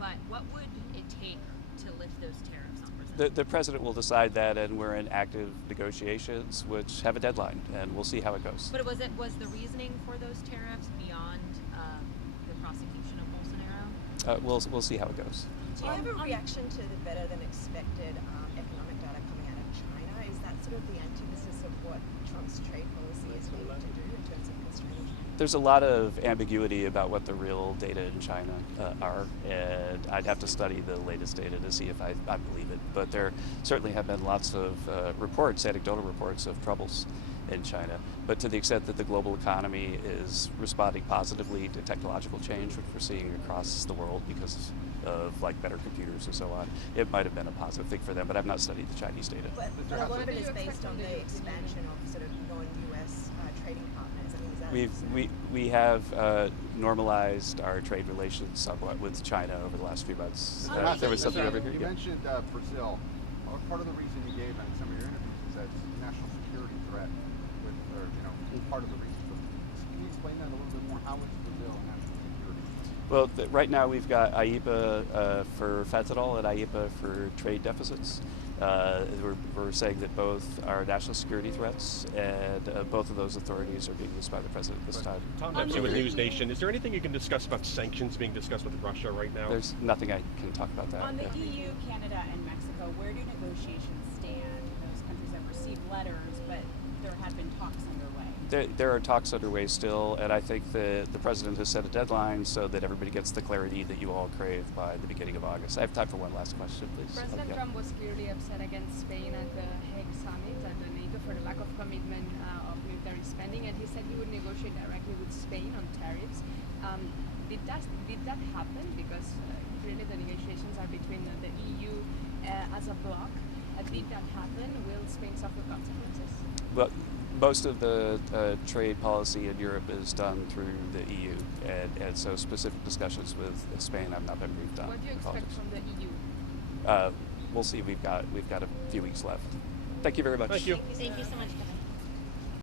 but what would it take to lift those tariffs on Brazil? The president will decide that, and we're in active negotiations, which have a deadline, and we'll see how it goes. But was the reasoning for those tariffs beyond the prosecution of Bolsonaro? We'll see how it goes. Do you have a reaction to the better than expected economic data coming out of China? Is that sort of the antithesis of what Trump's trade policy is needing to do in terms of constraining China? There's a lot of ambiguity about what the real data in China are, and I'd have to study the latest data to see if I believe it. But there certainly have been lots of reports, anecdotal reports of troubles in China. But to the extent that the global economy is responding positively to technological change, which we're seeing across the world because of like better computers and so on, it might have been a positive thing for them, but I've not studied the Chinese data. But a lot of it is based on the expansion of sort of non-US trading partners. I mean, is that We have normalized our trade relations somewhat with China over the last few months. There was something over here. You mentioned Brazil. Part of the reason you gave in some of your interviews is that it's a national security threat, part of the reason. But can you explain that a little bit more? How is Brazil a national security? Well, right now we've got IEPA for fentanyl and IEPA for trade deficits. We're saying that both are national security threats, and both of those authorities are being used by the president this time. Tom Dempsey with News Nation. Is there anything you can discuss about sanctions being discussed with Russia right now? There's nothing I can talk about that. On the EU, Canada, and Mexico, where do negotiations stand? Those countries have received letters, but there have been talks underway. There are talks underway still, and I think the president has set a deadline so that everybody gets the clarity that you all crave by the beginning of August. I have time for one last question, please. President Trump was clearly upset against Spain at the Hague summit at the NATO for the lack of commitment of military spending, and he said he would negotiate directly with Spain on tariffs. Did that happen? Because clearly the negotiations are between the EU as a bloc. Did that happen? Will Spain suffer consequences? Well, most of the trade policy in Europe is done through the EU, and so specific discussions with Spain have not been briefed on. What do you expect from the EU? We'll see. We've got a few weeks left. Thank you very much. Thank you. Thank you so much, Kevin.